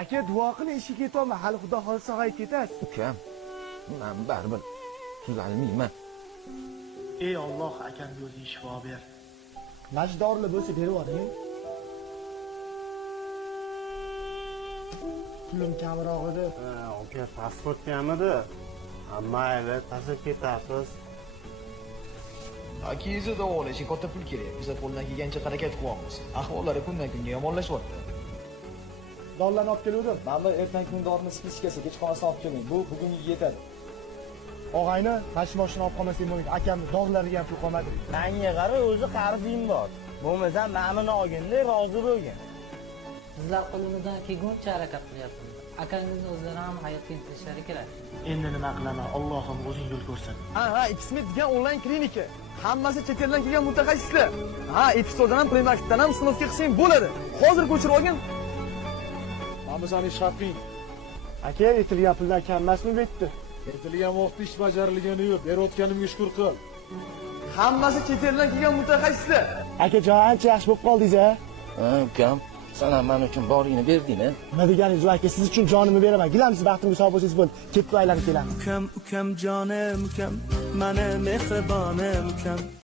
Aka duo qil, ishga ketolma, hali xudo xolisa g'ayib ketasiz. Ukam, men baribir tuzalmayman. Ey Alloh, akamga o'zing shifo ber. Najdorli bo'lsa berib yuboring. Pulim kamroq edi. Uka pasport kamidi. Mayli, tashlab ketasiz. Akiyizni davolash uchun katta pul kerak. Biz qo'ldan kelgancha harakat qilyapmiz. Ahvollari kundan kunga yomonlashyapti. Dorilarni olib keluvdim. Mana ertangi kun dorini spiskasi kech qolmasdan olib keling. Bu bugunga yetadi. Og'ayni, tash mashina olib qolmasak bo'lmaydi. Akamni dog'lariga ham pul qolmadi. Menga qara, o'zi qarzim bor. Bo'lmasa ma'mini olganda rozi bo'lgin. Sizlar qo'limizdan kelguncha harakat qilyapmiz. Akangizni o'zlari ham hayotga intilishlari kerak. Endi nima qilaman? Allohim o'zing yo'l ko'rsat. Ha, Xmet degan onlayn klinika. Hammasi chet eldan kelgan mutaxassislar. Ha, Epistoldan ham, Primarketdan ham sinovga qilsang bo'ladi. Hozir ko'chirib olgin. Mamizani ish qaping. Aka, aytilgan puldan kam emasmi bu yerda? Aytilgan vaqtda ish bajarilgani yo'q. Berayotganimga shukr qil. Hammasi chet eldan kelgan mutaxassislar. Aka, joy ancha yaxshi bo'lib qoldingiz-a? Ukam, sen ham men uchun boringni berding-a? Nima deganingiz, aka, siz uchun jonimni beraman. Gilamiz baxtimga sog' bo'lsangiz bo'ldi. Ketib aylanib kelamiz. ukam jonim ukam, mani mehribonim ukam.